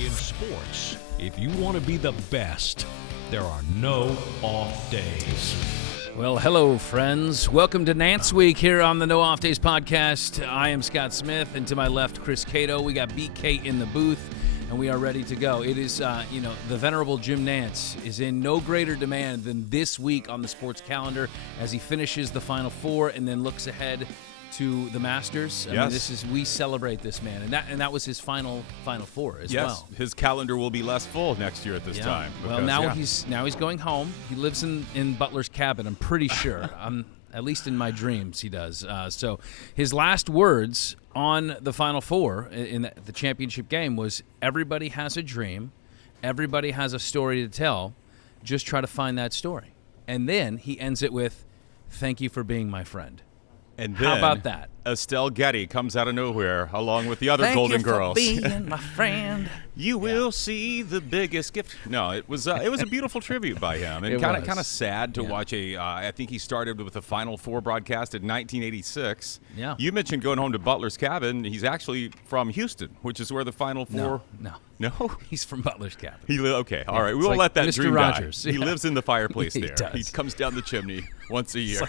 In sports, if you want to be the best, there are no off days. Well, hello, friends. Welcome to Nantz Week here on the No Off Days podcast. I am Scott Smith, and to my left, Chris Cato. We got BK in the booth, and we are ready to go. It is, the venerable Jim Nantz is in no greater demand than this week on the sports calendar as he finishes the Final Four and then looks ahead to the Masters. I mean, we celebrate this man, and that was his final Four as well. Yes, his calendar will be less full next year at this time. Because, now he's going home. He lives in Butler's cabin. I'm pretty sure. At least in my dreams, he does. So his last words on the Final Four in the championship game was, "Everybody has a dream. Everybody has a story to tell. Just try to find that story." And then he ends it with, "Thank you for being my friend." And then how about that? Estelle Getty comes out of nowhere along with the other Golden Girls. Thank you for being my friend. You will see the biggest gift. No, it was a beautiful tribute by him, and kind of sad to watch I think he started with the Final Four broadcast in 1986. Yeah. You mentioned going home to Butler's cabin. He's actually from Houston, which is where the Final Four. No, he's from Butler's cabin. Okay, all right. We won't let that Mr. dream Rogers. die. He lives in the fireplace He there. does. He comes down the chimney once a year.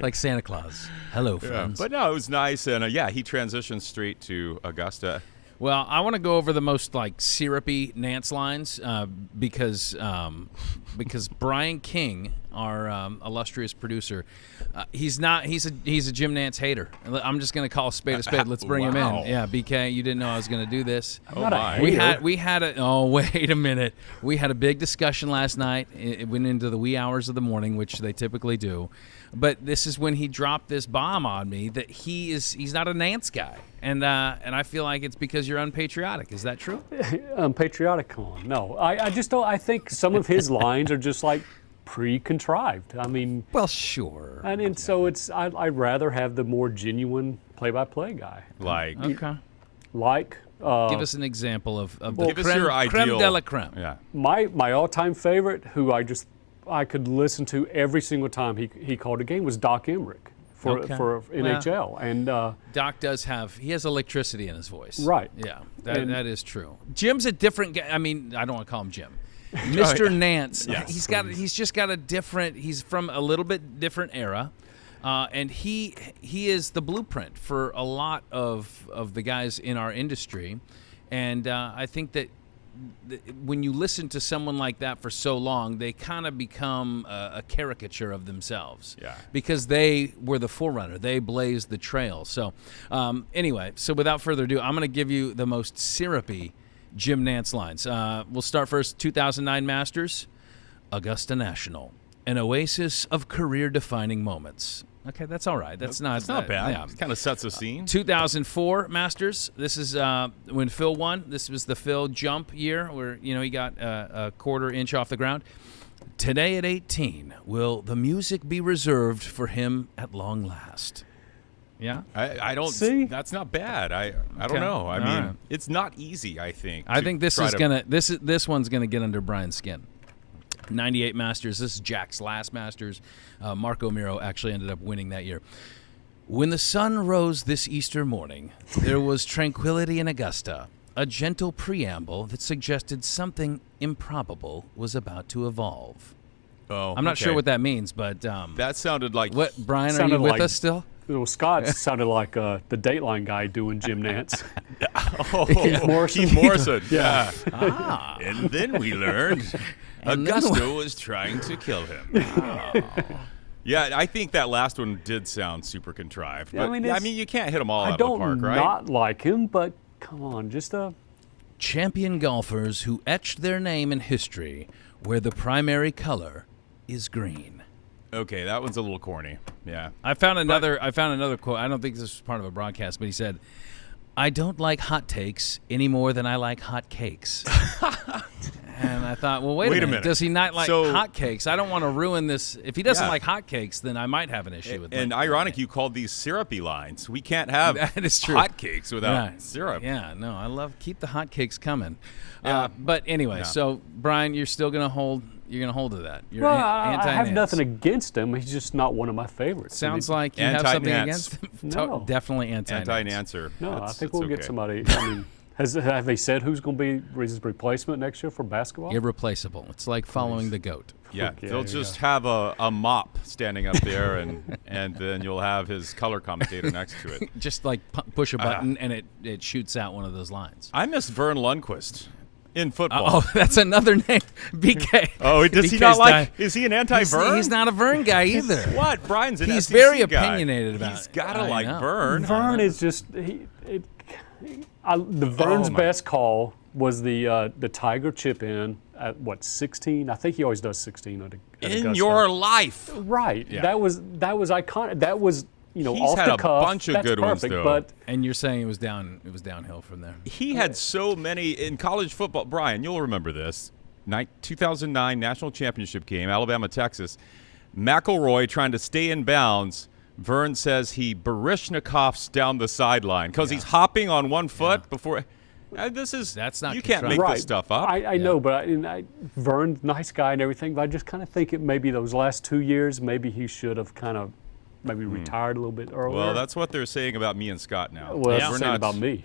Like Santa Claus. Hello, friends. But no, it was nice, and he transitioned straight to Augusta. Well, I want to go over the most syrupy Nantz lines because Brian King, our illustrious producer, he's a Jim Nantz hater. I'm just going to call a spade a spade. Let's bring him in. Yeah, BK, you didn't know I was going to do this. We had wait a minute. We had a big discussion last night. It went into the wee hours of the morning, which they typically do. But this is when he dropped this bomb on me that he's not a Nantz guy, and I feel like it's because you're unpatriotic. Is that true? Unpatriotic? Come on, no. I just don't. I think some of his lines are just pre-contrived. I mean, well, sure. And so I'd rather have the more genuine play-by-play guy. Give us an example of the creme de la creme. Yeah. My all-time favorite, who I could listen to every single time he called a game, was Doc Emmerich for NHL. And Doc he has electricity in his voice. Right. Yeah, that is true. Jim's a different guy. I mean, I don't want to call him Jim. Mr. Nantz, he's from a little bit different era. And he is the blueprint for a lot of the guys in our industry. And I think that when you listen to someone like that for so long, they kind of become a caricature of themselves. Yeah. Because they were the forerunner. They blazed the trail. So anyway, without further ado, I'm going to give you the most syrupy Jim Nantz lines. We'll start first. 2009 Masters, Augusta National, an oasis of career-defining moments. Okay, that's all right. That's not bad. Yeah. It kind of sets the scene. 2004 Masters. This is when Phil won. This was the Phil jump year where he got a quarter inch off the ground. Today at 18, will the music be reserved for him at long last? Yeah, I don't see. That's not bad. I don't know. I mean, it's not easy. I think. I think this one's gonna get under Brian's skin. 98 Masters. This is Jack's last Masters. Marco Miro actually ended up winning that year. When the sun rose this Easter morning, there was tranquility in Augusta, a gentle preamble that suggested something improbable was about to evolve. Oh, I'm not sure what that means, but that sounded like what? Brian, are you with us still? Well, Scott sounded like the Dateline guy doing Jim Nantz. Keith Morrison. Yeah. And then we learned Augusta was trying to kill him. Yeah, I think that last one did sound super contrived. But, I mean, you can't hit them all out of the park, right? I don't not like him, but come on, just a... Champion golfers who etched their name in history where the primary color is green. Okay, that one's a little corny. Yeah. I found another quote. I don't think this was part of a broadcast, but he said, "I don't like hot takes any more than I like hot cakes." And I thought, well, wait a minute. Does he not like hot cakes? I don't want to ruin this. If he doesn't like hot cakes, then I might have an issue with that. And ironic, you called these syrupy lines. We can't have hot cakes without syrup. Yeah, no, keep the hot cakes coming. But anyway, so Brian, you're still going to hold. You're going to hold to that. You're I have nothing against him. He's just not one of my favorites. Sounds like you have something against him. No. Definitely anti-Nantz. Anti-Nancer. No, I think we'll get somebody. I mean, Have they said who's going to be Reese's replacement next year for basketball? Irreplaceable. It's like following the GOAT. Yeah, they'll just have a mop standing up there, and then you'll have his color commentator next to it. Just like push a button, and it shoots out one of those lines. I miss Vern Lundquist in football. Oh, that's another name. BK. Oh, does he not like? Is he an anti-Vern? He's not a Vern guy either. What? Brian's an He's SEC very guy. opinionated about it. He's got to like Vern. Vern is just Vern's best call was the Tiger chip in at 16? I think he always does 16 at Augusta. In your life. Right. Yeah. That was iconic. That was He's off had the a cuff. bunch of That's good ones, perfect, though. But And you're saying it was downhill from there. He had so many in college football. Brian, you'll remember this. 2009 national championship game, Alabama, Texas. McElroy trying to stay in bounds. Vern says he Baryshnikovs down the sideline because he's hopping on one foot before. That's not. You can't make right. this stuff up. I know, but Vern's nice guy and everything. But I just kind of think maybe those last 2 years, maybe he should have kind of retired a little bit earlier. Well, that's what they're saying about me and Scott now. Well, we're that's not about me.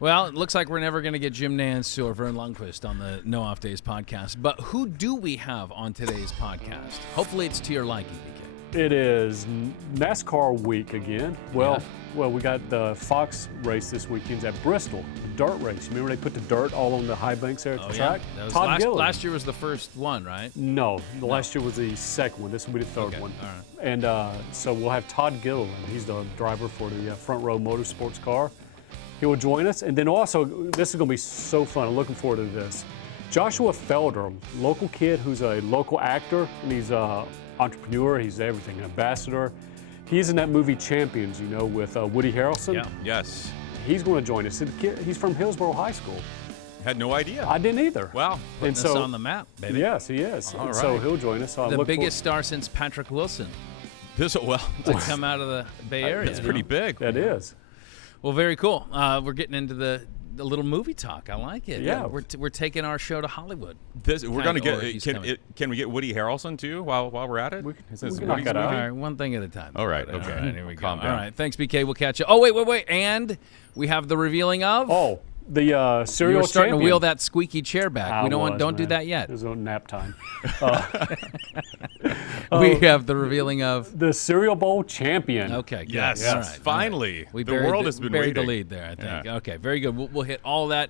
Well, it looks like we're never going to get Jim Nantz or Vern Lundquist on the No Off Days podcast. But who do we have on today's podcast? Hopefully it's to your liking, BK. It is NASCAR week again. Well, we got the Fox race this weekend at Bristol, the dirt race. Remember they put the dirt all on the high banks there at the track? That was Todd Gilliland. last year was the first one, right? No, last year was the second one. This will be the third one. All right. And so we'll have Todd Gilliland. He's the driver for the Front Row Motorsports car. He will join us. And then also, this is going to be so fun. I'm looking forward to this. Joshua Felder, local kid who's a local actor, and he's an entrepreneur. He's everything, ambassador. He's in that movie Champions, with Woody Harrelson. Yeah. Yes. He's going to join us. He's from Hillsborough High School. Had no idea. I didn't either. Wow. Putting us on the map, baby. Yes, he is. All right. So he'll join us. So The biggest star since Patrick Wilson to come out of the Bay Area. That's pretty big. That is. Well, very cool. We're getting into the little movie talk. I like it. Yeah. We're taking our show to Hollywood. We're going to get. Can we get Woody Harrelson too while we're at it? We can knock Woody's that out. All movie? right, one thing at a time. All right, okay. All right, here we go. Calm down. All right, thanks, BK. We'll catch you. Oh, wait. And we have the revealing of. Oh, the serial You're starting champion. to wheel that squeaky chair back. Don't do that yet. There's no nap time. We have the revealing of The Cereal Bowl champion. Okay. Good. Yes. All right. Finally. We the buried world has been buried waiting. the lead there, I think. Yeah. Okay, very good. We'll hit all that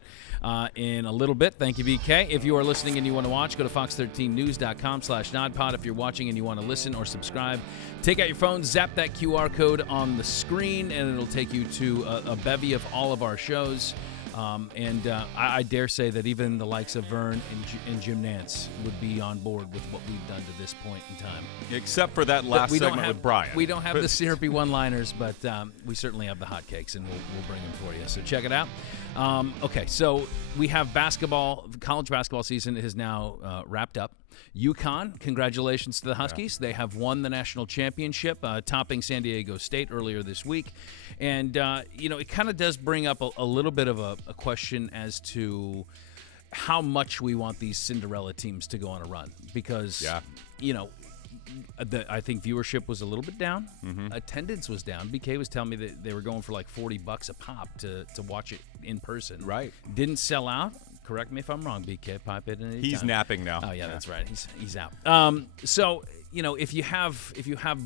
in a little bit. Thank you, BK. If you are listening and you want to watch, go to fox13news.com/NODPOD. If you're watching and you want to listen or subscribe, take out your phone, zap that QR code on the screen, and it'll take you to a bevy of all of our shows. I dare say that even the likes of Vern and Jim Nantz would be on board with what we've done to this point in time. Except for that last segment with Brian. We don't have the syrupy one-liners, but we certainly have the hotcakes, and we'll bring them for you. So check it out. Okay, so we have basketball. The college basketball season is now wrapped up. UConn, congratulations to the Huskies. Yeah. They have won the national championship, topping San Diego State earlier this week. And, it kind of does bring up a little bit of a question as to how much we want these Cinderella teams to go on a run. Because, I think viewership was a little bit down. Mm-hmm. Attendance was down. BK was telling me that they were going for like $40 a pop to watch it in person. Right. Didn't sell out. Correct me if I'm wrong, BK. Pipe it in. He's napping now. Oh yeah, that's right. He's out. So if you have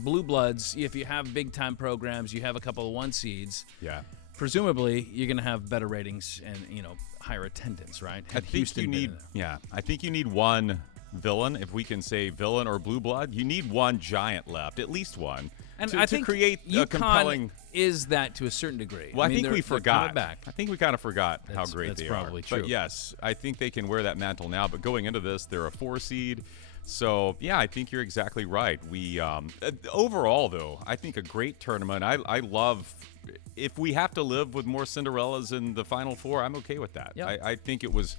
blue bloods, if you have big time programs, you have a couple of 1 seeds. Yeah. Presumably, you're going to have better ratings and higher attendance, right? I think you need one villain, if we can say villain or blue blood. You need one giant left, at least one. And to, I think to create UConn a compelling is that to a certain degree. Well, I think we forgot. Back. I think we kind of forgot how great that's they probably are. True. But yes, I think they can wear that mantle now. But going into this, they're a 4 seed. So yeah, I think you're exactly right. We overall though, I think a great tournament. I love. If we have to live with more Cinderellas in the Final Four, I'm okay with that. Yep. I think it was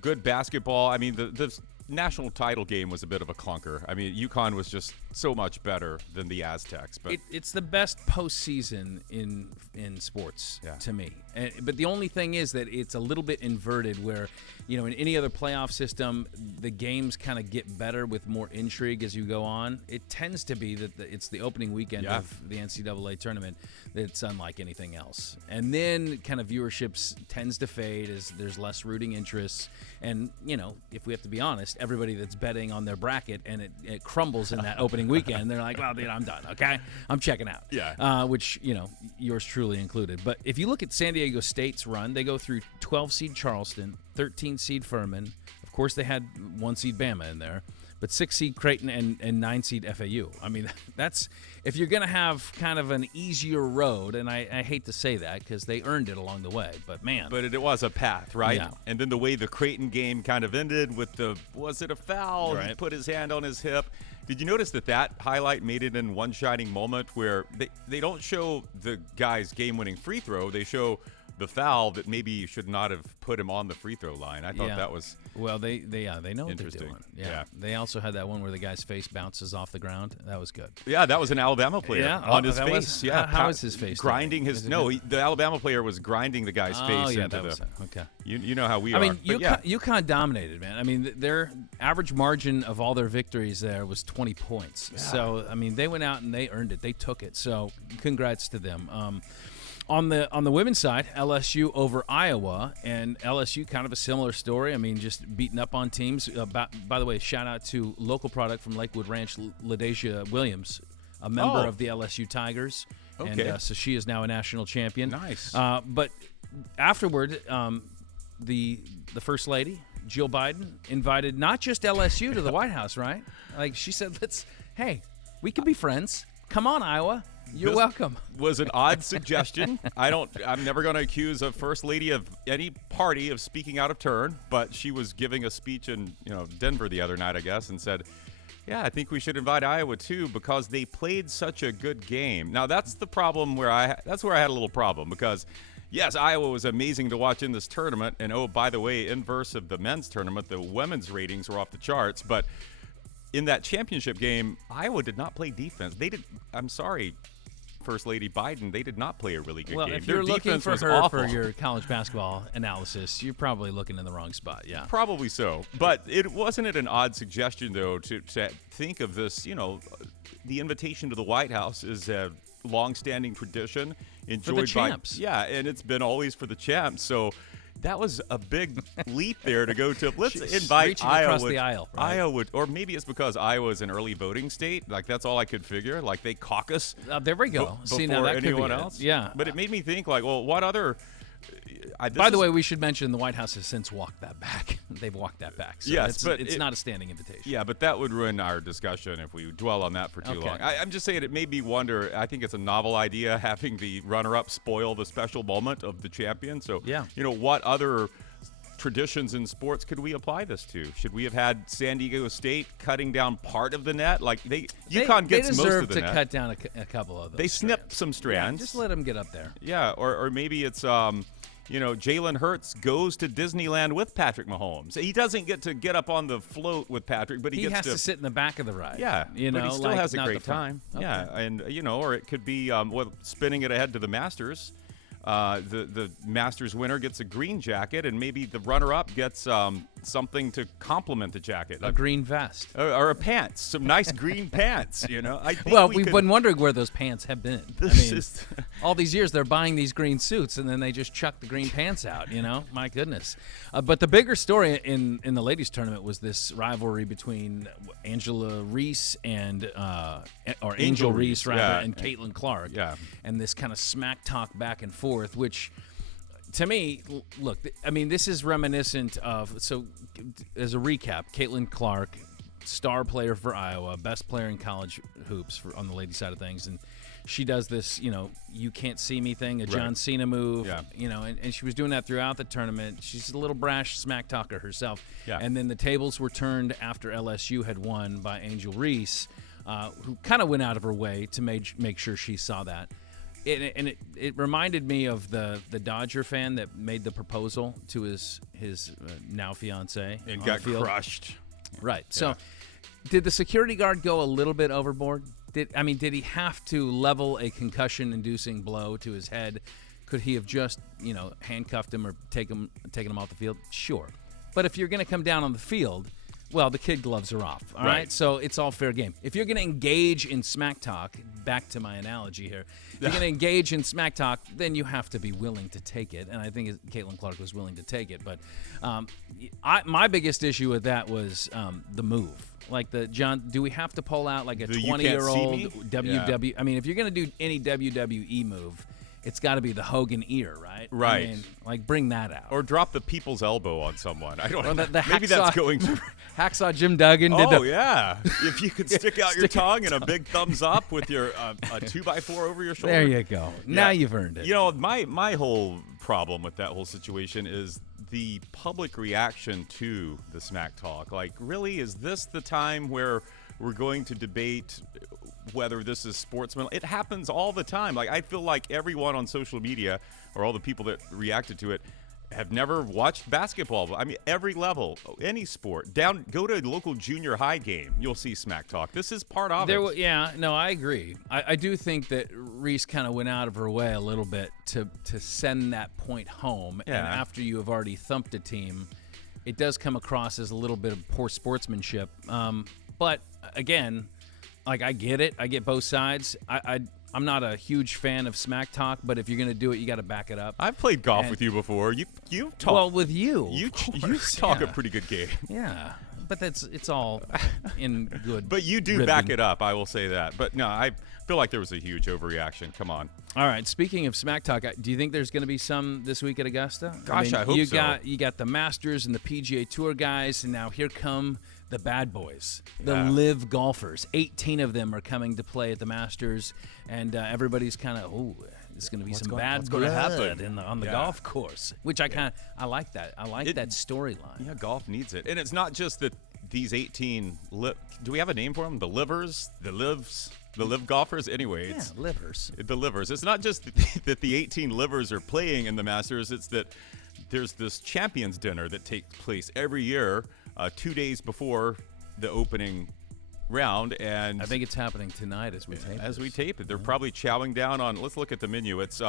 good basketball. I mean, the national title game was a bit of a clunker. I mean, UConn was just so much better than the Aztecs. But it's the best postseason in sports to me. But the only thing is that it's a little bit inverted where, you know, in any other playoff system, the games kind of get better with more intrigue as you go on. It tends to be that it's the opening weekend of the NCAA tournament that's unlike anything else. And then kind of viewership tends to fade as there's less rooting interests. And, you know, if we have to be honest, everybody that's betting on their bracket and it crumbles in that opening weekend, they're like, well, dude, I'm done, okay? I'm checking out. Yeah. Which, you know, yours truly included. But if you look at San Diego State's run, they go through 12-seed Charleston, 13-seed Furman. Of course, they had 1-seed Bama in there, but 6-seed Creighton and 9-seed FAU. I mean, that's if you're going to have kind of an easier road, and I hate to say that because they earned it along the way, but man. But it was a path, right? Yeah. And then the way the Creighton game kind of ended with was it a foul? Right. He put his hand on his hip. Did you notice that highlight made it in one shining moment where they don't show the guy's game-winning free throw. They show the foul that maybe you should not have put him on the free throw line. I thought that was well. They know what they're doing. Yeah. They also had that one where the guy's face bounces off the ground. That was good. Yeah, that was an Alabama player on his face. How is his face? Grinding his the Alabama player was grinding the guy's face into okay. You know how we are. I mean, UConn dominated, man. I mean, their average margin of all their victories there was 20 points. Yeah. So I mean, they went out and they earned it. They took it. So congrats to them. On the women's side, LSU over Iowa, and LSU kind of a similar story. I mean, just beating up on teams. By the way, shout out to local product from Lakewood Ranch, LaDacia Williams, a member of the LSU Tigers. Okay. And so she is now a national champion. Nice. But afterward, the First Lady, Jill Biden, invited not just LSU to the White House, right? Like she said, hey, we can be friends. Come on, Iowa. You're welcome. Was an odd suggestion. I'm never going to accuse a first lady of any party of speaking out of turn, but she was giving a speech in Denver the other night, I guess, and said, yeah, I think we should invite Iowa too because they played such a good game. Now that's the problem that's where I had a little problem because yes, Iowa was amazing to watch in this tournament, and oh, by the way, inverse of the men's tournament, the women's ratings were off the charts, but in that championship game, Iowa did not play defense. I'm sorry, First Lady Biden, they did not play a really good game. Well, if Their you're looking defense for was her awful. for your college basketball analysis, you're probably looking in the wrong spot, yeah. Probably so. But wasn't it an odd suggestion, though, to think of this, the invitation to the White House is a long-standing tradition enjoyed for the champs. And it's been always for the champs. So that was a big leap there to go to. Let's invite Iowa. Across the aisle, right? Iowa, or maybe it's because Iowa is an early voting state. Like that's all I could figure. Like they caucus. There we go. See, now that anyone could be else. Yeah, but it made me think like, well, what other? By the way, we should mention the White House has since walked that back. They've walked that back. So yes, but it's not a standing invitation. Yeah, but that would ruin our discussion if we dwell on that for too long. I'm just saying it made me wonder. I think it's a novel idea having the runner-up spoil the special moment of the champion. So, what other traditions in sports could we apply this to? Should we have had San Diego State cutting down part of the net? Like UConn gets most of the net. They deserve to cut down a couple of those. They snipped some strands. Yeah, just let them get up there. Yeah, or maybe it's Jalen Hurts goes to Disneyland with Patrick Mahomes. He doesn't get to get up on the float with Patrick, but he gets to sit in the back of the ride. Yeah, but he still has a great time. Okay. Yeah, and or it could be spinning it ahead to the Masters. The Masters winner gets a green jacket, and maybe the runner-up gets something to complement the jacket. A green vest. Or a pants. Some nice green pants, I think we've been wondering where those pants have been. All these years they're buying these green suits, and then they just chuck the green pants out, My goodness. But the bigger story in the ladies' tournament was this rivalry between Angela Reese and Angel Reese, rather, and Caitlin Clark. Yeah. And this kind of smack talk back and forth, which to me, look, this is reminiscent of, so as a recap, Caitlin Clark, star player for Iowa, best player in college hoops on the ladies' side of things, and she does this, you can't see me thing, a John Cena move, and she was doing that throughout the tournament. She's a little brash smack talker herself. Yeah. And then the tables were turned after LSU had won by Angel Reese, who kind of went out of her way to make sure she saw that. It reminded me of the Dodger fan that made the proposal to his now fiance and got crushed. Right. So, did the security guard go a little bit overboard? Did he have to level a concussion-inducing blow to his head? Could he have just, handcuffed him or taken him off the field? Sure. But if you're going to come down on the field, well, the kid gloves are off, all right? So it's all fair game. If you're going to engage in smack talk, back to my analogy here, if you're going to engage in smack talk, then you have to be willing to take it. And I think Caitlin Clark was willing to take it. But my biggest issue with that was the move. Like John, do we have to pull out like a 20-year-old WWE? I mean, if you're going to do any WWE move, it's got to be the Hogan ear, right? Right. I mean, bring that out. Or drop the people's elbow on someone. I don't know. Maybe that's going to... Hacksaw Jim Duggan did yeah. If you could stick out your tongue and a big thumbs up with your a 2x4 over your shoulder. There you go. Now you've earned it. My whole problem with that whole situation is the public reaction to the smack talk. Like, really, is this the time where we're going to debate whether this is sportsman? It happens all the time. Like, I feel like everyone on social media, or all the people that reacted to it, have never watched basketball. I mean, every level, any sport. Go to a local junior high game. You'll see smack talk. This is part of it. Yeah, no, I agree. I do think that Reese kind of went out of her way a little bit to send that point home. Yeah. And after you have already thumped a team, it does come across as a little bit of poor sportsmanship. But, again, like, I get it. I get both sides. I'm not a huge fan of smack talk, but if you're going to do it, you got to back it up. I've played golf with you before. You talk. Well, with you. You talk a pretty good game. Yeah, but it's all in good. But you do back it up. I will say that. But no, I feel like there was a huge overreaction. Come on. All right. Speaking of smack talk, do you think there's going to be some this week at Augusta? Gosh, I hope so. You got the Masters and the PGA Tour guys, and now here come the bad boys, the live golfers. 18 of them are coming to play at the Masters, and everybody's kind of, there's going to be some bad blood on the golf course, which I like that. I like that storyline. Yeah, golf needs it. And it's not just that these 18, do we have a name for them? The livers? The live golfers? Anyway. Yeah, livers. The livers. It's not just that the 18 livers are playing in the Masters. It's that there's this champions dinner that takes place every year 2 days before the opening round, and I think it's happening tonight as we tape it. They're probably chowing down on. Let's look at the menu. It's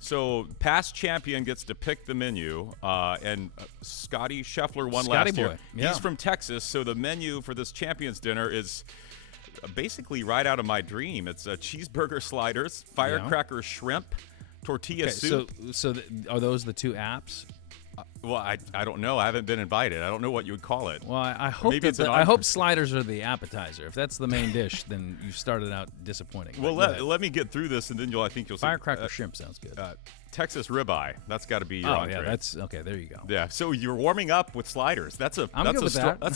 so past champion gets to pick the menu, and Scotty Scheffler won last year. Yeah. He's from Texas, so the menu for this champions dinner is basically right out of my dream. It's cheeseburger sliders, firecracker shrimp, tortilla soup. So are those the two apps? Well, I don't know. I haven't been invited. I don't know what you would call it. Well, I hope I hope sliders are the appetizer. If that's the main dish, then you started out disappointing. Well, let me get through this, and then I think you'll see. Firecracker shrimp sounds good. Texas ribeye. That's got to be your entree. Yeah, that's okay. There you go. Yeah. So you're warming up with sliders. That's a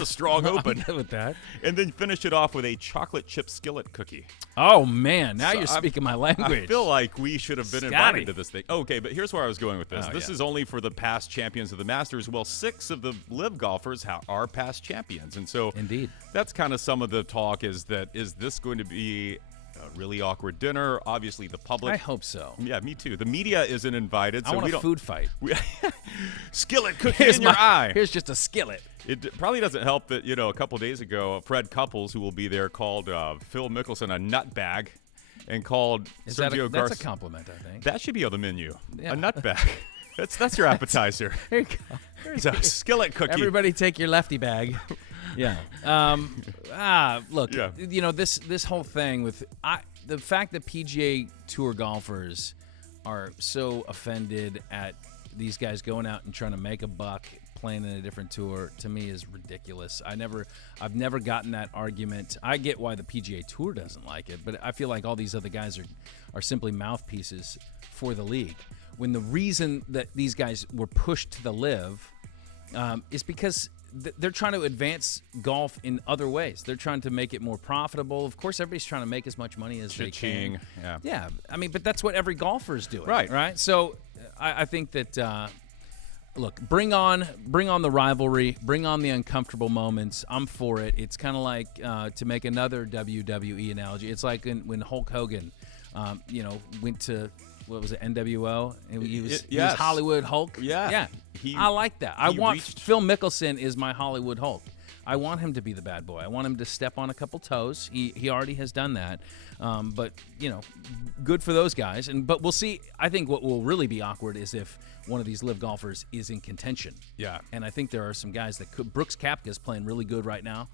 strong open. I'm good with that. And then finish it off with a chocolate chip skillet cookie. Oh man, now you're speaking my language. I feel like we should have been invited to this thing. Okay, but here's where I was going with this. This is only for the past champions of the Masters. Well, 6 of the live golfers are past champions, and so indeed, that's kind of some of the talk. Is this going to be a really awkward dinner? Obviously, the public. I hope so. Yeah, me too. The media isn't invited. I want a food fight. Skillet cookie in your eye. Here's just a skillet. It probably doesn't help that a couple days ago, Fred Couples, who will be there, called Phil Mickelson a nutbag, and called Sergio Garcia. That's a compliment, I think. That should be on the menu. Yeah. A nutbag. That's your appetizer. There you go. It's a skillet cookie. Everybody take your lefty bag. Yeah. Look. Yeah. This whole thing with the fact that PGA Tour golfers are so offended at these guys going out and trying to make a buck playing in a different tour, to me, is ridiculous. I've never gotten that argument. I get why the PGA Tour doesn't like it, but I feel like all these other guys are simply mouthpieces for the league. When the reason that these guys were pushed to the live is because they're trying to advance golf in other ways. They're trying to make it more profitable. Of course, everybody's trying to make as much money as they can. Yeah. I mean, but that's what every golfer is doing. Right. So I think that, look, bring on the rivalry, bring on the uncomfortable moments. I'm for it. It's kind of like, to make another WWE analogy, it's like when Hulk Hogan, went to, what was it, NWO? He was Hollywood Hulk. Yeah. I like that. Phil Mickelson is my Hollywood Hulk. I want him to be the bad boy. I want him to step on a couple toes. He already has done that. But, good for those guys. But we'll see. I think what will really be awkward is if one of these live golfers is in contention. Yeah. And I think there are some guys that could. Brooks Koepka's playing really good right now.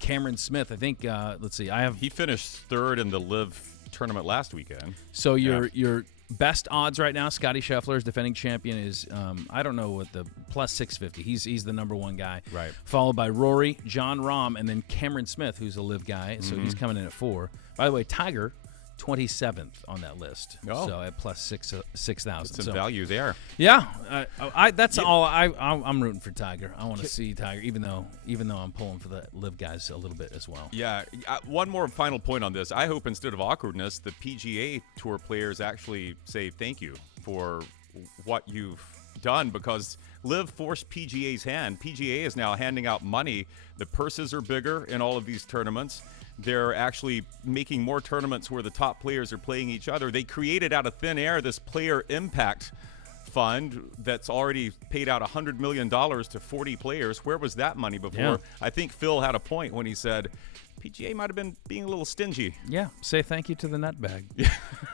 Cameron Smith, I think, let's see. He finished third in the live tournament last weekend. So your best odds right now, Scotty Scheffler's defending champion is, I don't know what the plus 650. He's the number one guy. Right. Followed by Rory, John Rahm, and then Cameron Smith, who's a live guy. So he's coming in at 4. By the way, Tiger, 27th on that list. Oh. So at plus 6,000. Some value there. Yeah, that's all. I'm rooting for Tiger. I want to see Tiger, even though I'm pulling for the live guys a little bit as well. Yeah. One more final point on this. I hope instead of awkwardness, the PGA Tour players actually say thank you for what you've done, because live forced PGA's hand. PGA is now handing out money. The purses are bigger in all of these tournaments. They're actually making more tournaments where the top players are playing each other. They created out of thin air this player impact fund that's already paid out $100 million to 40 players. Where was that money before? Yeah. I think Phil had a point when he said PGA might have been being a little stingy. Yeah, say thank you to the nutbag.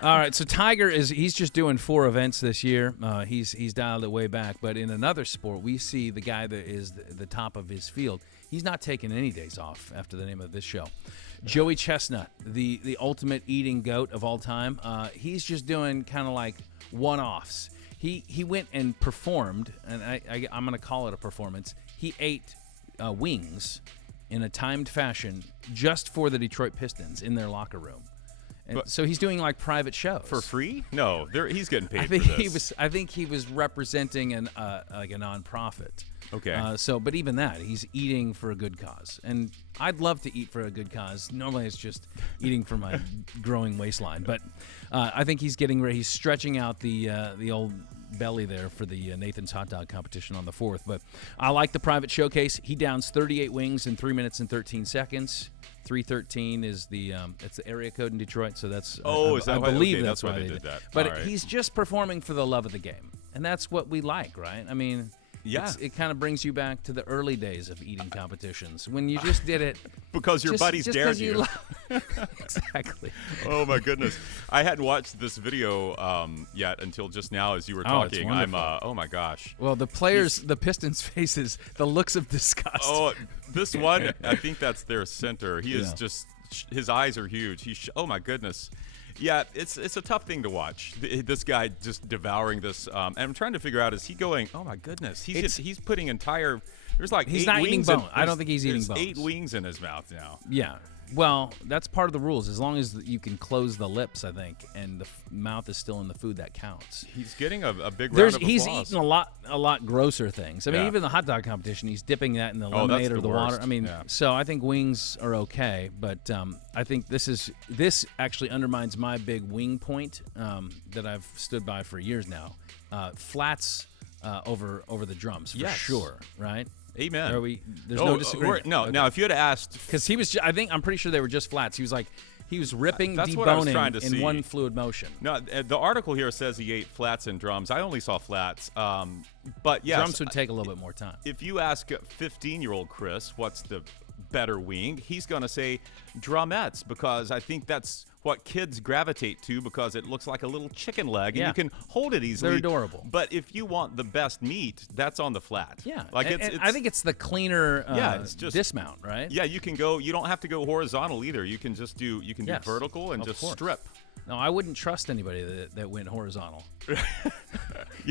All right, so Tiger he's just doing 4 events this year. He's dialed it way back. But in another sport, we see the guy that is the top of his field. He's not taking any days off after the name of this show. Joey Chestnut, the ultimate eating goat of all time. He's just doing kind of like one-offs. He went and performed, and I'm going to call it a performance. He ate wings in a timed fashion just for the Detroit Pistons in their locker room. And so he's doing like private shows for free. No, he's getting paid. I think he was representing like a nonprofit. Okay. But even that, he's eating for a good cause, and I'd love to eat for a good cause. Normally, it's just eating for my growing waistline, but I think he's getting ready. He's stretching out the old belly there for the Nathan's hot dog competition on the 4th. But I like the private showcase. He downs 38 wings in 3 minutes and 13 seconds. 313 is it's the area code in Detroit, so that's I believe that's why they did that. But he's just performing for the love of the game, and that's what we like, right? I mean, yeah, it kind of brings you back to the early days of eating competitions when you just did it because your buddies dared you. Exactly. Oh my goodness, I hadn't watched this video yet until just now as you were talking. Oh my gosh. Well, the players, the Pistons' faces, the looks of disgust. Oh, this one, I think that's their center. He is just, his eyes are huge. Oh my goodness. Yeah, it's a tough thing to watch. This guy just devouring this. And I'm trying to figure out, is he going, oh my goodness. He's putting entire, there's like he's 8 not wings. Eating bone. I don't think he's eating bones. 8 wings in his mouth now. Yeah. Well, that's part of the rules. As long as you can close the lips, I think, and the mouth is still in the food, that counts. He's getting a big round of applause. He's eaten a lot grosser things. I mean, even the hot dog competition, he's dipping that in the lemonade or the water. I mean, so I think wings are okay, but I think this actually undermines my big wing point that I've stood by for years now. Flats over the drums for sure, right? Amen. There's no disagreement. No. Okay. Now, if you had asked, because I'm pretty sure they were just flats. He was ripping, deboning in one fluid motion. No, the article here says he ate flats and drums. I only saw flats. But yes, drums would take a little bit more time. If you ask 15-year-old Chris, what's the better wing, he's going to say drumettes, because I think that's what kids gravitate to, because it looks like a little chicken leg and you can hold it easily. They're adorable. But if you want the best meat, that's on the flat. Yeah. Like it's I think it's the cleaner it's just, dismount, right? Yeah, you don't have to go horizontal either. You can just do vertical and just strip. No, I wouldn't trust anybody that went horizontal.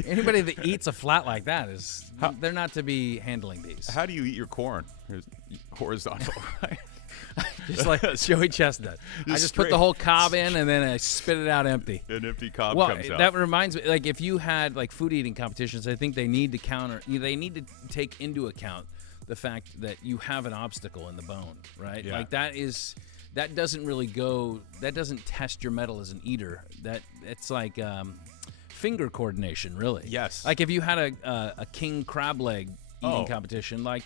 Anybody that eats a flat like that they're not to be handling these. How do you eat your corn? Horizontal, right? Just like Joey Chestnut. I just put the whole cob in and then I spit it out empty. An empty cob comes out. That reminds me, like if you had like food eating competitions, I think they need to take into account the fact that you have an obstacle in the bone, right? Yeah. Like that doesn't test your mettle as an eater. It's like finger coordination, really. Yes. Like if you had a king crab leg eating competition, like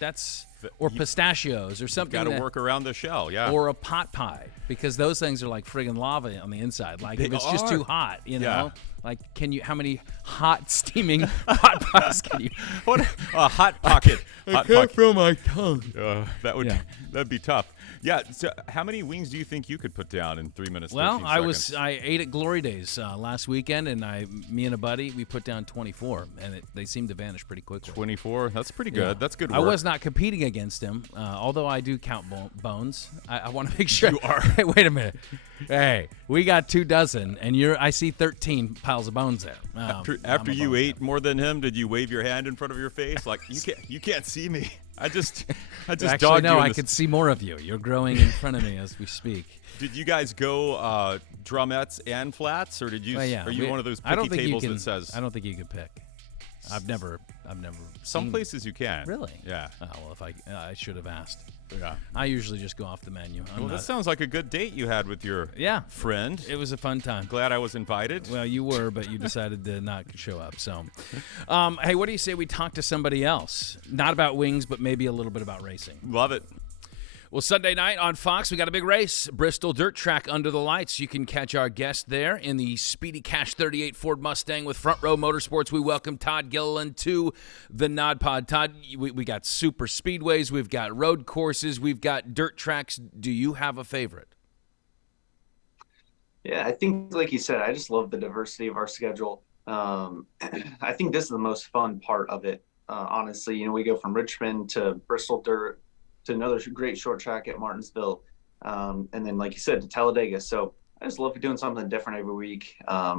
or pistachios or something. Got to work around the shell, yeah. Or a pot pie, because those things are like friggin' lava on the inside. Like if it's just too hot, you know. Like, how many hot, steaming hot pockets can you? What a hot pocket. I can't feel my tongue. That'd be tough. Yeah. So how many wings do you think you could put down in 3 minutes? Well, 13 seconds? I ate at Glory Days last weekend, and me and a buddy, we put down 24, and they seemed to vanish pretty quickly. 24. That's pretty good. Yeah. That's good work. I was not competing against him, although I do count bones. I want to make sure. You are. Hey, wait a minute. Hey, we got 24, and I see 13 piles of bones there. After you ate more than him, did you wave your hand in front of your face like you can't see me? I just Actually, dogged no, you. I could see more of you. You're growing in front of me as we speak. Did you guys go drumettes and flats, or did you? Well, yeah, are you one of those picky tables that says? I don't think you can pick. I've never. Some places you can. Really? Yeah. Oh, well, if I should have asked. Yeah. I usually just go off the menu. Well, that sounds like a good date you had with your friend. It was a fun time. Glad I was invited. Well, you were, but you decided to not show up. So, hey, what do you say we talk to somebody else? Not about wings, but maybe a little bit about racing. Love it. Well, Sunday night on Fox, we got a big race. Bristol Dirt Track under the lights. You can catch our guest there in the Speedy Cash 38 Ford Mustang with Front Row Motorsports. We welcome Todd Gilliland to the NODPOD. Todd, we got super speedways. We've got road courses. We've got dirt tracks. Do you have a favorite? Yeah, I think, like you said, I just love the diversity of our schedule. I think this is the most fun part of it. Honestly, we go from Richmond to Bristol Dirt, to another great short track at Martinsville, and then, like you said, to Talladega. So I just love doing something different every week. I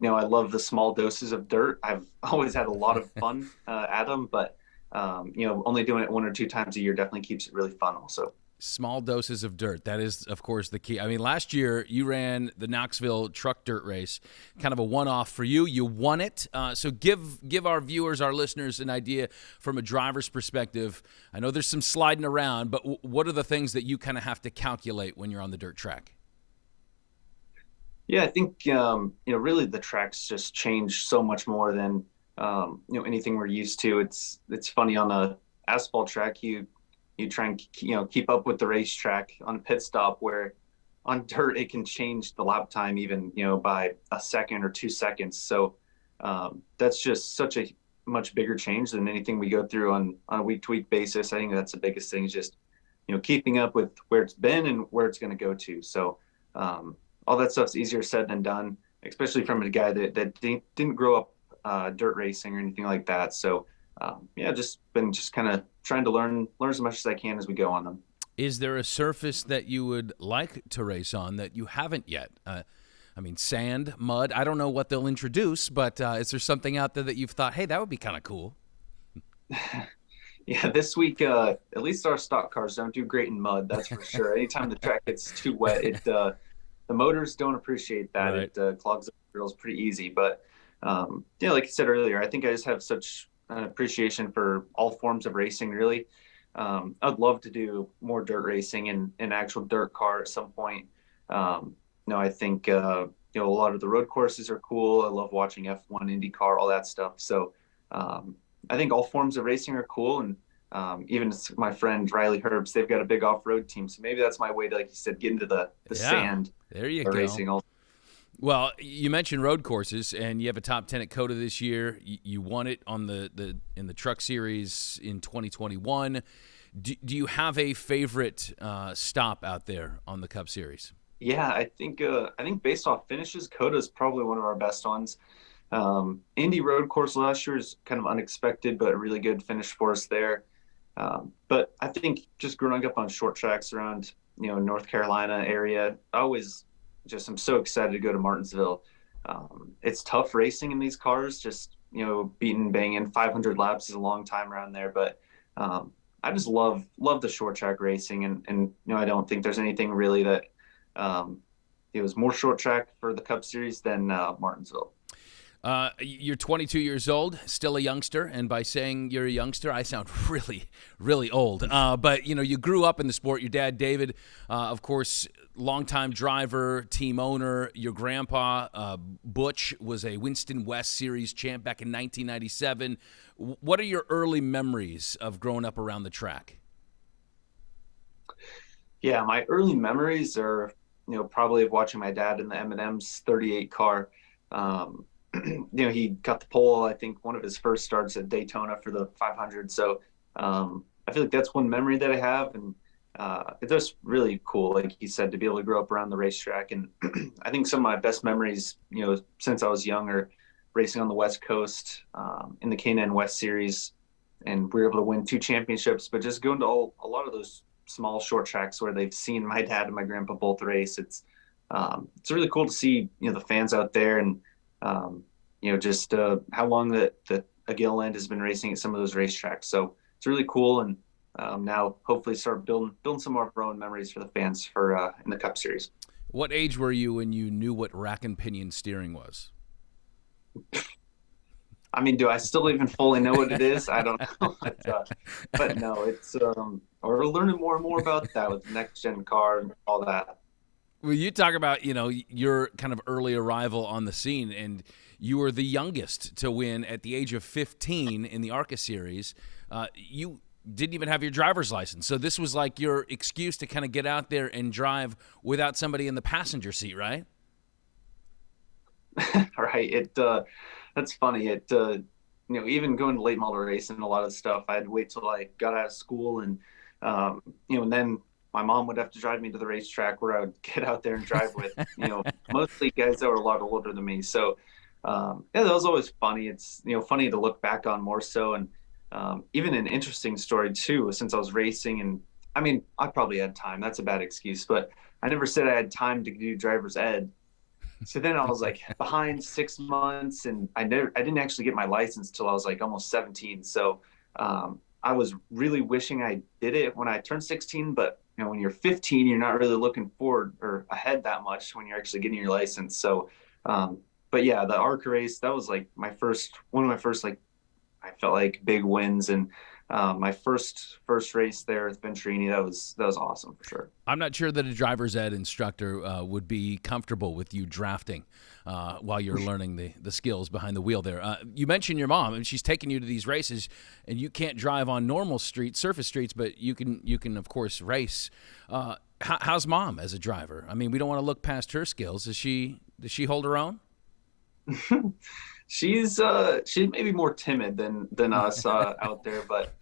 love the small doses of dirt. I've always had a lot of fun at them, but only doing it 1 or 2 times a year definitely keeps it really fun also. Small doses of dirt. That is, of course, the key. I mean, last year you ran the Knoxville Truck Dirt Race, kind of a one-off for you. You won it. So give our viewers, our listeners, an idea from a driver's perspective. I know there's some sliding around, but what are the things that you kind of have to calculate when you're on the dirt track? Yeah, I think, really the tracks just change so much more than, anything we're used to. It's funny, on a asphalt track, you try and keep up with the racetrack on a pit stop, where on dirt it can change the lap time even by a second or 2 seconds. So that's just such a much bigger change than anything we go through on a week-to-week basis. I think that's the biggest thing, is just keeping up with where it's been and where it's going to go to. So all that stuff's easier said than done, especially from a guy that didn't grow up dirt racing or anything like that. So just kind of trying to learn as much as I can as we go on them. Is there a surface that you would like to race on that you haven't yet? Sand, mud, I don't know what they'll introduce, but is there something out there that you've thought, hey, that would be kind of cool? Yeah, this week, at least our stock cars don't do great in mud, that's for sure. Anytime the track gets too wet, the motors don't appreciate that. Right. It clogs up the rails pretty easy. But, like I said earlier, I think I just have such an appreciation for all forms of racing, really. I'd love to do more dirt racing and an actual dirt car at some point. I think a lot of the road courses are cool. I love watching F1, IndyCar, all that stuff. So I think all forms of racing are cool. And even my friend Riley Herbst, they've got a big off-road team. So maybe that's my way to, like you said, get into the sand. There you go. Racing also. Well, you mentioned road courses, and you have a top 10 at COTA this year. You won it on in the Truck Series in 2021. Do you have a favorite stop out there on the Cup Series? Yeah, I think based off finishes, COTA is probably one of our best ones. Indy road course last year is kind of unexpected, but a really good finish for us there. But I think just growing up on short tracks around North Carolina area, I'm so excited to go to Martinsville. It's tough racing in these cars, just beating, banging 500 laps is a long time around there, but I just love the short track racing, and I don't think there's anything really that it was more short track for the Cup Series than Martinsville. You're 22 years old, still a youngster, and by saying you're a youngster, I sound really, really old. But you grew up in the sport. Your dad, David, of course, longtime driver, team owner. Your grandpa, Butch, was a Winston West Series champ back in 1997. What are your early memories of growing up around the track? Yeah, my early memories are, probably of watching my dad in the M&M's 38 car. he got the pole, I think one of his first starts at Daytona for the 500. So I feel like that's one memory that I have. And it's just really cool, like he said, to be able to grow up around the racetrack. And I think some of my best memories, since I was young, are racing on the West Coast in the K&N West Series. And we were able to win 2 championships, but just going to a lot of those small short tracks where they've seen my dad and my grandpa both race. It's really cool to see, the fans out there and, just how long that Gilliland has been racing at some of those racetracks. So it's really cool. And now hopefully start building some more of our own memories for the fans for in the Cup Series. What age were you when you knew what rack and pinion steering was? I mean, do I still even fully know what it is? I don't know. But no, it's we're learning more and more about that with the next gen car and all that. Well, you talk about, your kind of early arrival on the scene, and you were the youngest to win at the age of 15 in the ARCA series. You didn't even have your driver's license. So this was like your excuse to kind of get out there and drive without somebody in the passenger seat, right? Right. That's funny. Even going to late model racing, a lot of stuff, I had to wait till I got out of school. And, and then my mom would have to drive me to the racetrack where I would get out there and drive with, mostly guys that were a lot older than me. So, that was always funny. It's, funny to look back on more so. And, even an interesting story too, since I was racing, and I mean, I probably had time. That's a bad excuse, but I never said I had time to do driver's ed. So then I was like behind 6 months, and I didn't actually get my license till I was like almost 17. So I was really wishing I did it when I turned 16. But when you're 15, you're not really looking forward or ahead that much when you're actually getting your license. So, but yeah, the ARCA race, that was like one of my first like, I felt like big wins. And my first race there with Venturini, that was awesome for sure. I'm not sure that a driver's ed instructor would be comfortable with you drafting while you're learning the skills behind the wheel there. You mentioned your mom, and she's taking you to these races, and you can't drive on normal surface streets, but you can of course race. How's mom as a driver? I mean, we don't want to look past her skills. Does she hold her own? She's maybe more timid than us out there, but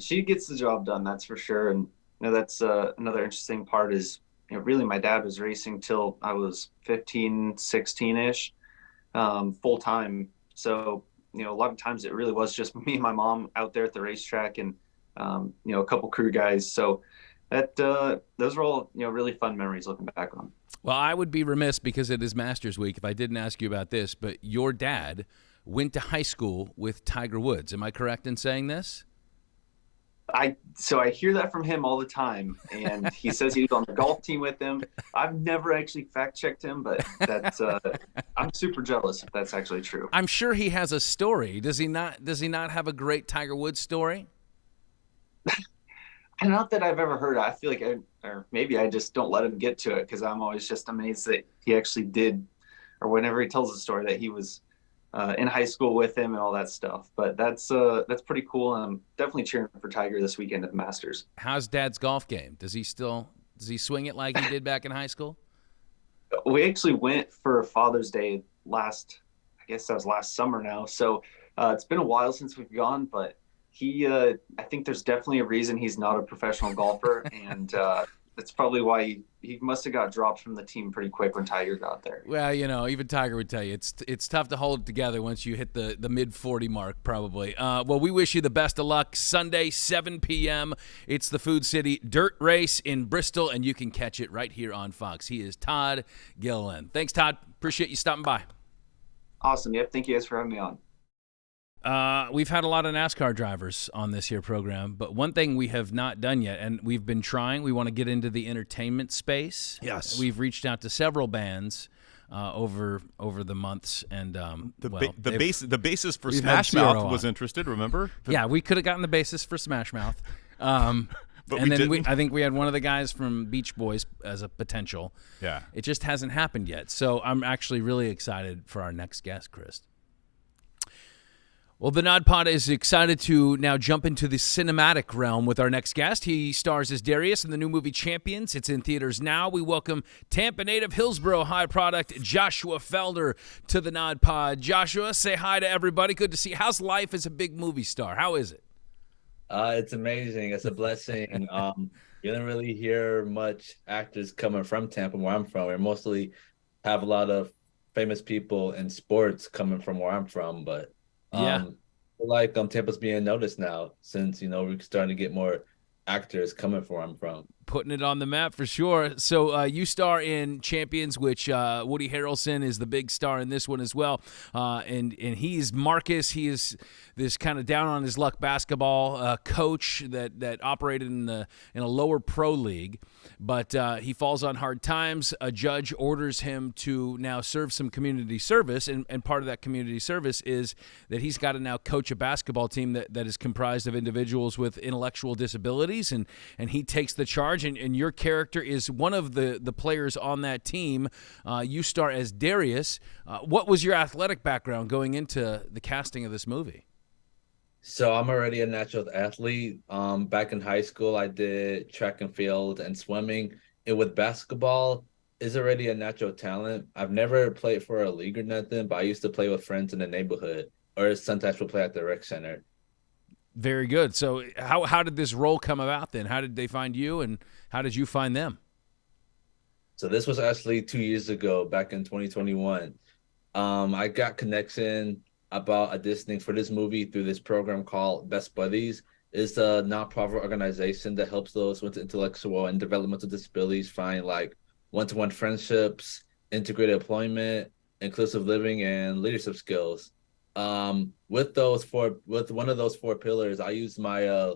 she gets the job done, that's for sure. And that's another interesting part is really my dad was racing till I was 15, 16-ish, full time. So a lot of times it really was just me and my mom out there at the racetrack, and a couple crew guys. So that those were all really fun memories looking back on. Well, I would be remiss, because it is Masters Week, if I didn't ask you about this, but your dad went to high school with Tiger Woods. Am I correct in saying this? So I hear that from him all the time, and he says he was on the golf team with him. I've never actually fact-checked him, but that's I'm super jealous if that's actually true. I'm sure he has a story. Does he not have a great Tiger Woods story? Not that I've ever heard. I feel like or maybe I just don't let him get to it, because I'm always just amazed that he actually did, or whenever he tells the story, that he was in high school with him and all that stuff. But that's pretty cool. And I'm definitely cheering for Tiger this weekend at the Masters. How's Dad's golf game? Does he swing it like he did back in high school? We actually went for Father's Day I guess that was last summer now. So it's been a while since we've gone, but I think there's definitely a reason he's not a professional golfer, and that's probably why he must have got dropped from the team pretty quick when Tiger got there. Well, even Tiger would tell you it's tough to hold it together once you hit the mid-40 mark, probably. Well, we wish you the best of luck. Sunday, 7 p.m., it's the Food City Dirt Race in Bristol, and you can catch it right here on Fox. He is Todd Gilliland. Thanks, Todd. Appreciate you stopping by. Awesome. Yep. Thank you guys for having me on. We've had a lot of NASCAR drivers on this here program, but one thing we have not done yet, and we've been trying, we want to get into the entertainment space. Yes. We've reached out to several bands over the months, and the basis for Smash Mouth was interested, remember? Yeah, we could have gotten the basis for Smash Mouth. I think we had one of the guys from Beach Boys as a potential. Yeah. It just hasn't happened yet. So I'm actually really excited for our next guest, Chris. Well, the NODPOD is excited to now jump into the cinematic realm with our next guest. He stars as Darius in the new movie Champions. It's in theaters now. We welcome Tampa native Hillsborough high product Joshua Felder to the NODPOD. Joshua, say hi to everybody. Good to see you. How's life as a big movie star? How is it? It's amazing. It's a blessing. You don't really hear much actors coming from Tampa, where I'm from. We mostly have a lot of famous people in sports coming from where I'm from, but yeah. Like Tampa's being noticed now since, we're starting to get more actors coming from where I'm from. Putting it on the map for sure. So you star in Champions, which Woody Harrelson is the big star in this one as well. And he's Marcus. He is this kind of down on his luck basketball coach that operated in a lower pro league. But he falls on hard times. A judge orders him to now serve some community service, and part of that community service is that he's got to now coach a basketball team that is comprised of individuals with intellectual disabilities, and he takes the charge, and your character is one of the players on that team. You star as Darius. What was your athletic background going into the casting of this movie? So I'm already a natural athlete. Back in high school, I did track and field and swimming. And with basketball, is already a natural talent. I've never played for a league or nothing, but I used to play with friends in the neighborhood, or sometimes we'll play at the rec center. Very good. So how did this role come about then? How did they find you, and how did you find them? So this was actually 2 years ago, back in 2021. I got connection about auditioning for this movie through this program called Best Buddies. It's a nonprofit organization that helps those with intellectual and developmental disabilities find like one-to-one friendships, integrated employment, inclusive living, and leadership skills. With one of those four pillars, I used my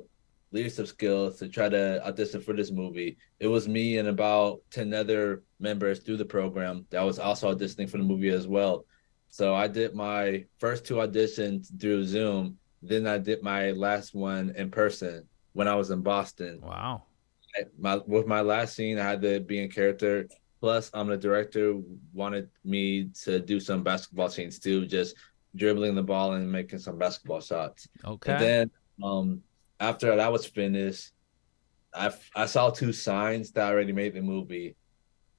leadership skills to try to audition for this movie. It was me and about 10 other members through the program that was also auditioning for the movie as well. So I did my first two auditions through Zoom. Then I did my last one in person when I was in Boston. Wow. With my last scene, I had to be in character. Plus, the director wanted me to do some basketball scenes too, just dribbling the ball and making some basketball shots. Okay. And then after that was finished, I saw two signs that already made the movie.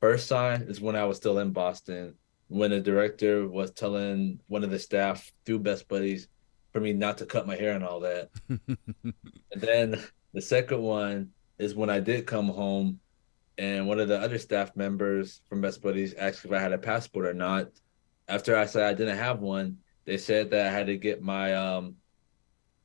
First sign is when I was still in Boston, when the director was telling one of the staff through Best Buddies for me not to cut my hair and all that. And then the second one is when I did come home and one of the other staff members from Best Buddies asked if I had a passport or not. After I said I didn't have one, they said that I had to get my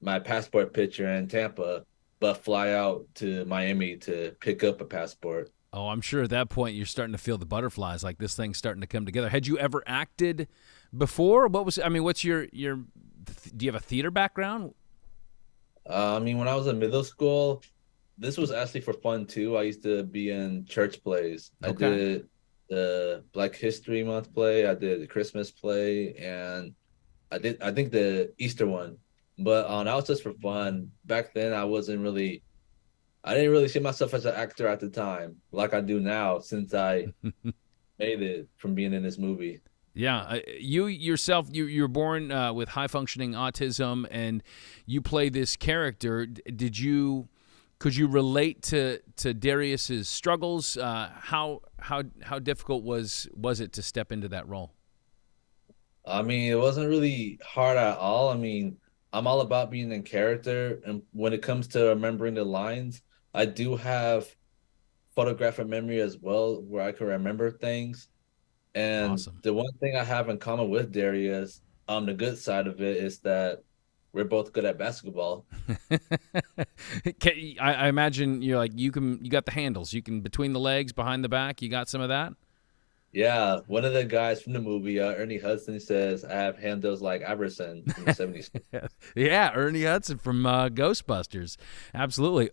my passport picture in Tampa, but fly out to Miami to pick up a passport. Oh, I'm sure at that point you're starting to feel the butterflies, like this thing's starting to come together. Had you ever acted before? What's your do you have a theater background? When I was in middle school, this was actually for fun too. I used to be in church plays. Okay. I did the Black History Month play, I did the Christmas play, and I think the Easter one. But that was just for fun. Back then I didn't really see myself as an actor at the time, like I do now, since I made it from being in this movie. Yeah, you yourself, you were born with high-functioning autism, and you play this character. Could you relate to Darius's struggles? How difficult was it to step into that role? It wasn't really hard at all. I'm all about being in character, and when it comes to remembering the lines, I do have photographic memory as well, where I can remember things. And awesome. The one thing I have in common with Darius, the good side of it, is that we're both good at basketball. I imagine you got the handles. You can between the legs, behind the back. You got some of that. Yeah, one of the guys from the movie, Ernie Hudson, says I have handles like Iverson from the 70s. Yeah, Ernie Hudson from Ghostbusters. Absolutely.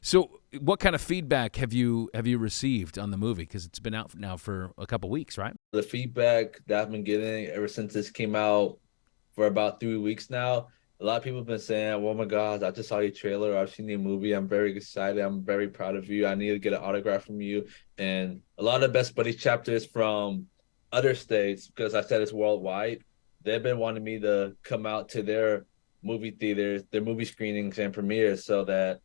So what kind of feedback have you received on the movie? Because it's been out now for a couple weeks, right? The feedback that I've been getting ever since this came out for about 3 weeks now, a lot of people have been saying, oh my gosh, I just saw your trailer. I've seen your movie. I'm very excited. I'm very proud of you. I need to get an autograph from you. And a lot of Best Buddies chapters from other states, because I said it's worldwide, they've been wanting me to come out to their movie theaters, their movie screenings and premieres, so that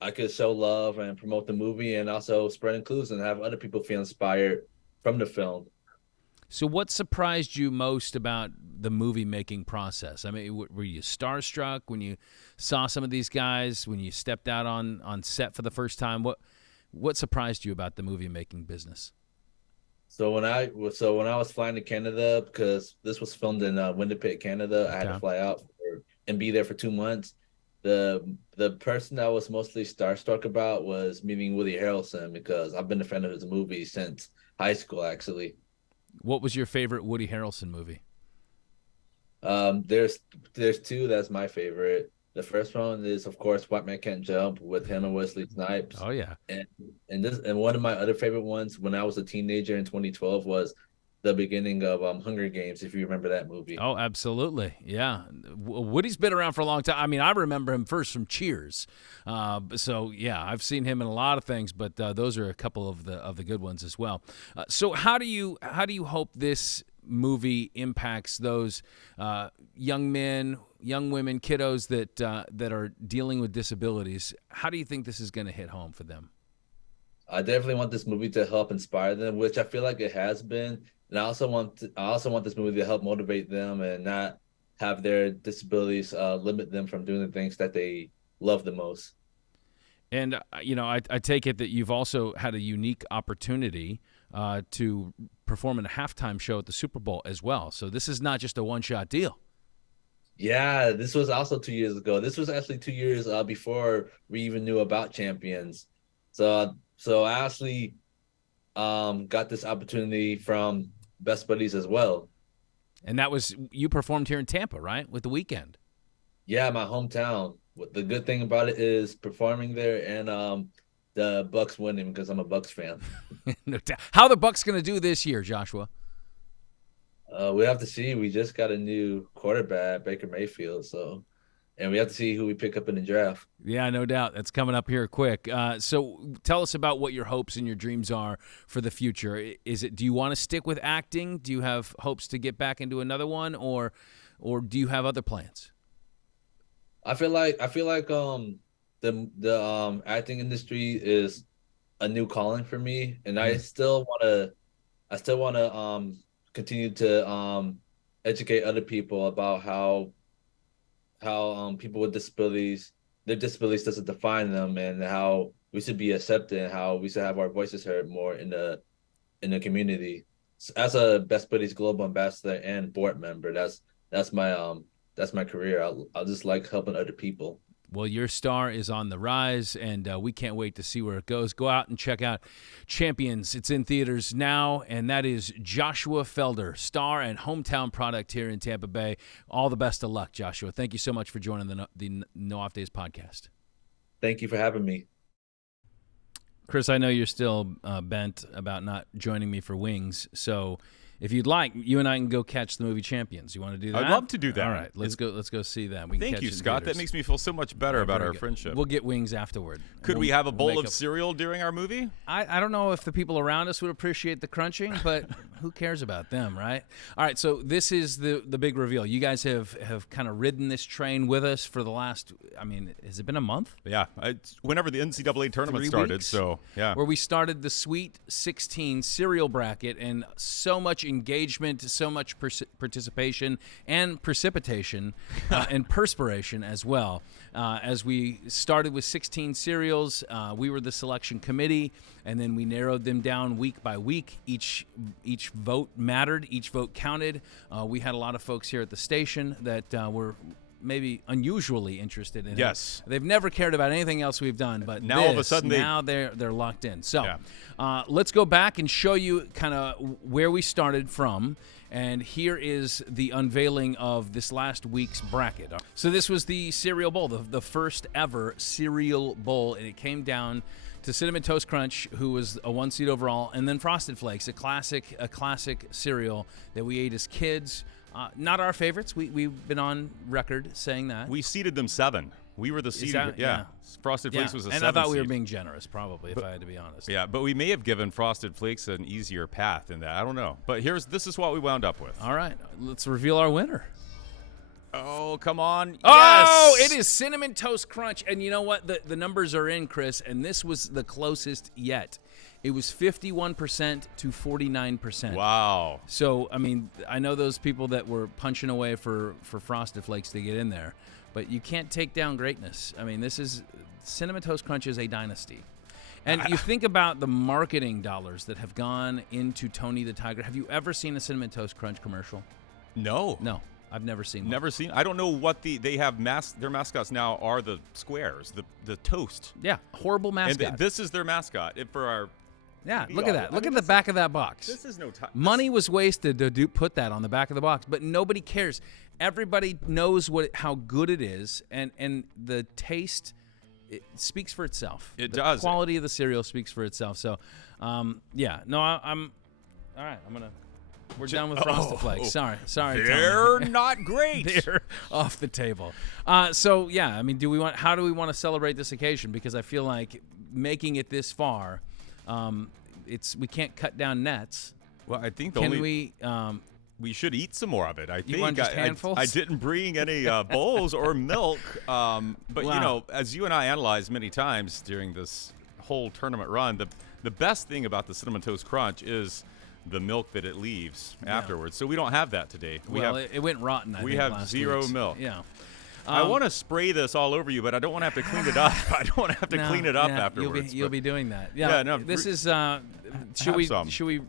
I could show love and promote the movie, and also spread inclusion and have other people feel inspired from the film. So what surprised you most about the movie making process? I mean, were you starstruck when you saw some of these guys, when you stepped out on set for the first time? What surprised you about the movie making business? So when I was flying to Canada, because this was filmed in Winnipeg, Canada, I had to fly out and be there for 2 months. The person that I was mostly starstruck about was meeting Woody Harrelson, because I've been a fan of his movies since high school, actually. What was your favorite Woody Harrelson movie? There's two that's my favorite. The first one is, of course, White Man Can't Jump, with him and Wesley Snipes. Oh yeah. And one of my other favorite ones when I was a teenager in 2012 was the beginning of Hunger Games, if you remember that movie. Oh, absolutely. Yeah. Woody's been around for a long time. I mean, I remember him first from Cheers. So yeah, I've seen him in a lot of things, but those are a couple of the good ones as well. So how do you hope this movie impacts those young men, young women, kiddos that are dealing with disabilities? How do you think this is going to hit home for them? I definitely want this movie to help inspire them, which I feel like it has been. And I also want this movie to help motivate them and not have their disabilities limit them from doing the things that they love the most. And I take it that you've also had a unique opportunity to perform in a halftime show at the Super Bowl as well. So this is not just a one-shot deal. Yeah, this was also 2 years ago. This was actually 2 years before we even knew about Champions. So I actually got this opportunity from Best Buddies as well. And that was, you performed here in Tampa, right, with The Weeknd? Yeah, my hometown. The good thing about it is performing there and the Bucks winning, because I'm a Bucks fan. No doubt. How are the Bucks going to do this year, Joshua? We have to see. We just got a new quarterback, Baker Mayfield, and we have to see who we pick up in the draft. Yeah, no doubt. That's coming up here quick. So tell us about what your hopes and your dreams are for the future. Do you want to stick with acting? Do you have hopes to get back into another one, or do you have other plans? I feel like the acting industry is a new calling for me, and I still want to continue to educate other people about how people with disabilities, their disabilities doesn't define them, and how we should be accepted and how we should have our voices heard more in the community. As a Best Buddies Global Ambassador and board member, that's my career. I just like helping other people. Well, your star is on the rise, and we can't wait to see where it goes. Go out and check out Champions. It's in theaters now, and that is Joshua Felder, star and hometown product here in Tampa Bay. All the best of luck, Joshua. Thank you so much for joining the No Off Days podcast. Thank you for having me. Chris, I know you're still bent about not joining me for Wings, so if you'd like, you and I can go catch the movie Champions. You want to do that? I'd love to do that. All right, let's go see that. Thank you, Scott. That makes me feel so much better about our friendship. We'll get wings afterward. Could we have a bowl of cereal during our movie? I don't know if the people around us would appreciate the crunching, but who cares about them, right? All right, so this is the big reveal. You guys have kind of ridden this train with us for the last, has it been a month? Yeah, whenever the NCAA tournament started. So, yeah. Where we started the Sweet 16 cereal bracket, and so much engagement, so much participation and precipitation and perspiration as well. As we started with 16 cereals, we were the selection committee, and then we narrowed them down week by week. Each vote mattered. Each vote counted. We had a lot of folks here at the station that were maybe unusually interested in yes. it. They've never cared about anything else we've done, but now all of a sudden they're locked in. So let's go back and show you kind of where we started from. And here is the unveiling of this last week's bracket. So this was the cereal bowl, the first ever cereal bowl, and it came down to Cinnamon Toast Crunch, who was a 1 seed overall, and then Frosted Flakes, a classic cereal that we ate as kids. Not our favorites. We've been on record saying that. We seeded them 7. We were the seeded. Yeah. Frosted Flakes was a 7 seed. And I thought we were being generous, probably, if I had to be honest. Yeah, but we may have given Frosted Flakes an easier path in that. I don't know. But this is what we wound up with. All right. Let's reveal our winner. Oh, come on. Oh, Yes! it is Cinnamon Toast Crunch. And you know what? The numbers are in, Chris, and this was the closest yet. It was 51% to 49%. Wow. So, I mean, I know those people that were punching away for Frosted Flakes to get in there, but you can't take down greatness. I mean, Cinnamon Toast Crunch is a dynasty. And you think about the marketing dollars that have gone into Tony the Tiger. Have you ever seen a Cinnamon Toast Crunch commercial? No. No, I've never seen one. Never seen. I don't know what they have. Their mascots now are the squares, the toast. Yeah, horrible mascot. And this is their mascot for our. Yeah, look at that. Look at the back of that box. This is no time. Money was wasted to put that on the back of the box, but nobody cares. Everybody knows how good it is, and the taste, it speaks for itself. It the does. The quality of the cereal speaks for itself. So, yeah. No, I'm all right. We're done with Frosted Flakes. Sorry. They're Tony. not great. They're off the table. So yeah, I mean, how do we want to celebrate this occasion? Because I feel like making it this far. We can't cut down nets. Well, I think we should eat some more of it. I think want just handfuls? I didn't bring any bowls or milk, but wow. You know, as you and I analyzed many times during this whole tournament run, the best thing about the Cinnamon Toast Crunch is the milk that it leaves afterwards. So we don't have that today. It went rotten. We have zero milk. Yeah. I want to spray this all over you, but I don't want to have to clean it up. I don't want to have to clean it up afterwards. You'll be doing that. Yeah. No. This is. Should we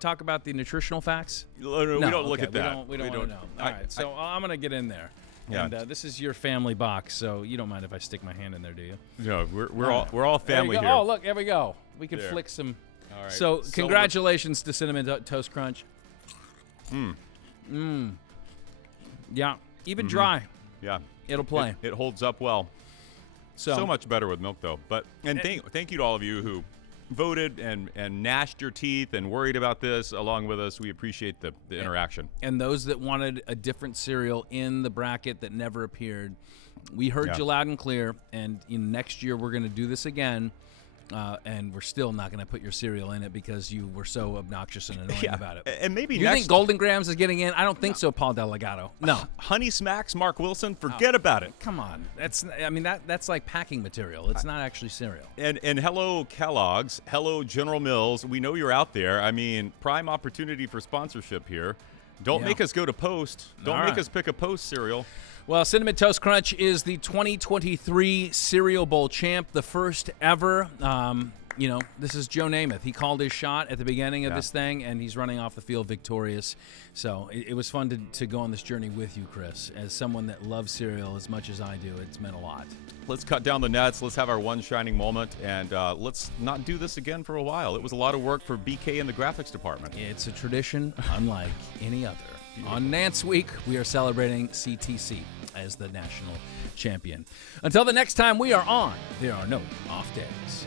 talk about the nutritional facts? No, we don't look at that. We don't want to know. All right. So I'm gonna get in there. Yeah. And this is your family box, so you don't mind if I stick my hand in there, do you? No, we're all family here. Oh, look, there we go. We can flick some. All right. So congratulations to Cinnamon Toast Crunch. Yeah. Even dry. Yeah. It'll play. It holds up well. So much better with milk, though. But thank you to all of you who voted and gnashed your teeth and worried about this along with us. We appreciate the interaction. And those that wanted a different cereal in the bracket that never appeared, we heard you loud and clear. And next year we're going to do this again. And we're still not going to put your cereal in it because you were so obnoxious and annoying about it. And maybe you think Golden Grams is getting in? I don't think so, Paul Delegato. No. Honey Smacks, Mark Wilson, forget about it. Come on. That's like packing material. It's not actually cereal. And hello, Kellogg's. Hello, General Mills. We know you're out there. I mean, prime opportunity for sponsorship here. Don't make us go to Post. Don't make us pick a Post cereal. Well, Cinnamon Toast Crunch is the 2023 Cereal Bowl champ, the first ever. This is Joe Namath. He called his shot at the beginning of this thing, and he's running off the field victorious. So it was fun to go on this journey with you, Chris. As someone that loves cereal as much as I do, it's meant a lot. Let's cut down the nets. Let's have our one shining moment, and let's not do this again for a while. It was a lot of work for BK in the graphics department. It's a tradition unlike any other. On Nantz Week, we are celebrating CTC as the national champion. Until the next time we are on, there are no off days.